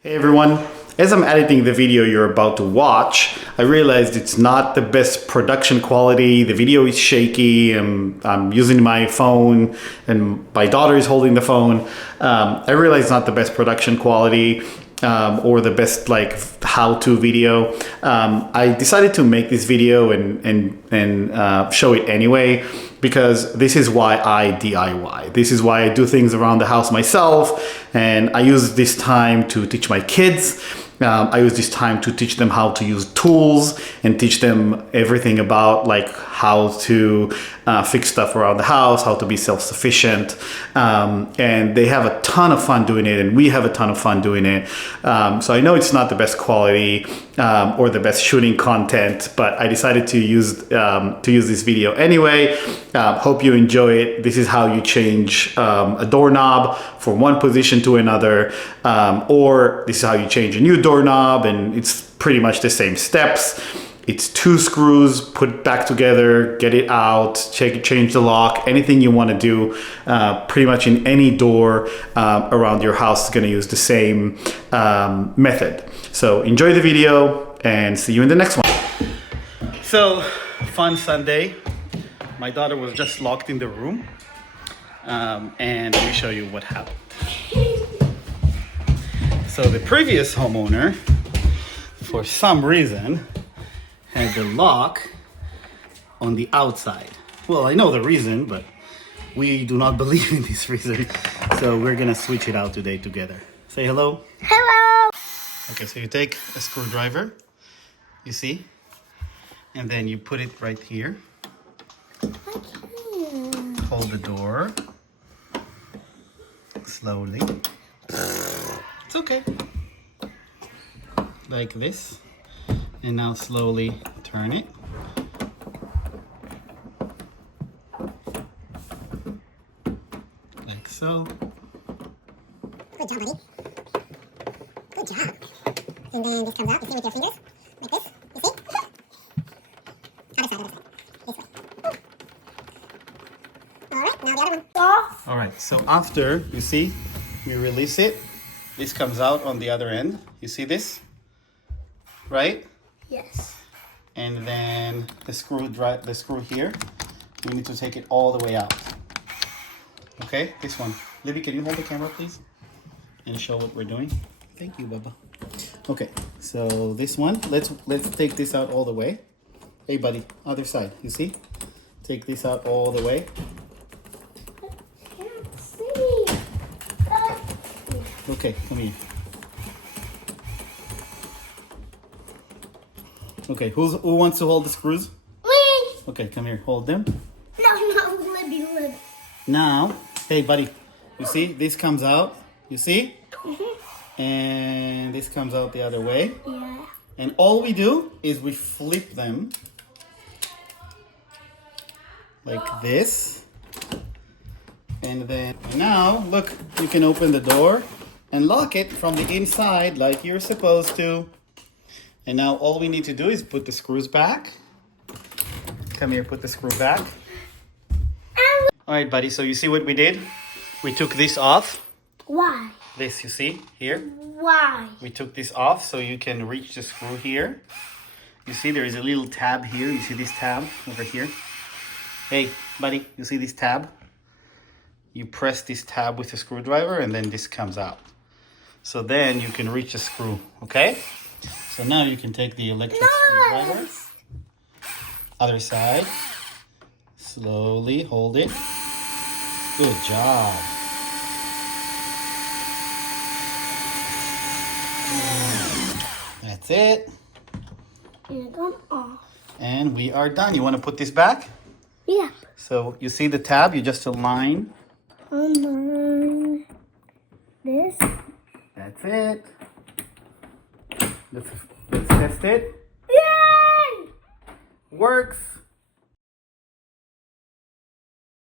Hey everyone, as I'm editing the video you're about to watch, I realized it's not the best production quality. The video is shaky, and I'm using my phone and my daughter is holding the phone. I realize it's not the best production quality or the best like how-to video. I decided to make this video and show it anyway, because this is why I DIY. This is why I do things around the house myself, and I use this time to teach my kids. I use this time to teach them how to use tools and teach them everything about like how to fix stuff around the house, how to be self-sufficient. And they have a ton of fun doing it, and we have a ton of fun doing it. So I know it's not the best quality or the best shooting content, but I decided to use this video anyway. Hope you enjoy it. This is how you change a doorknob from one position to another, or this is how you change a new doorknob, and it's pretty much the same steps. It's 2 screws put back together, get it out, change the lock, anything you want to do pretty much in any door around your house is going to use the same method. So enjoy the video and see you in the next one. So, fun Sunday. My daughter was just locked in the room, and let me show you what happened. So the previous homeowner, for some reason, had the lock on the outside. Well, I know the reason, but we do not believe in this reason. So we're gonna switch it out today together. Say hello. Hello. Okay, so you take a screwdriver, you see? And then you put it right here. Hold the door. Slowly. It's okay. Like this. And now slowly turn it. Like so. Good job, buddy. Good job. And then this comes out, you see with your fingers? Like this, you see? Other side. This way. Alright, now the other one. Off. Alright, so after, you see, you release it. This comes out on the other end. You see this? Right? Yes. And then the screw here, we need to take it all the way out. Okay, this one. Libby, can you hold the camera, please? And show what we're doing. Thank you, Baba. Okay, so this one, let's take this out all the way. Hey, buddy, other side. You see? Take this out all the way. I can't see. Okay, come here. Okay, who wants to hold the screws? Me. Okay, come here, hold them. No, Libby. Now, hey buddy, you see, this comes out, you see? And this comes out the other way. Yeah. And all we do is we flip them like this. And then now, look, you can open the door and lock it from the inside like you're supposed to. And now all we need to do is put the screws back. Come here, put the screw back. All right, buddy, so you see what we did? We took this off. Why? This, you see, here. Why? We took this off so you can reach the screw here. You see there is a little tab here. You see this tab over here? Hey, buddy, you see this tab? You press this tab with a screwdriver and then this comes out. So then you can reach the screw, okay? So now you can take the electric screwdriver. Other side. Slowly hold it. Good job. That's it. And come off. And we are done. You want to put this back? Yeah. So you see the tab, you just align. Align this. That's it. Let's test it. Yay! Works.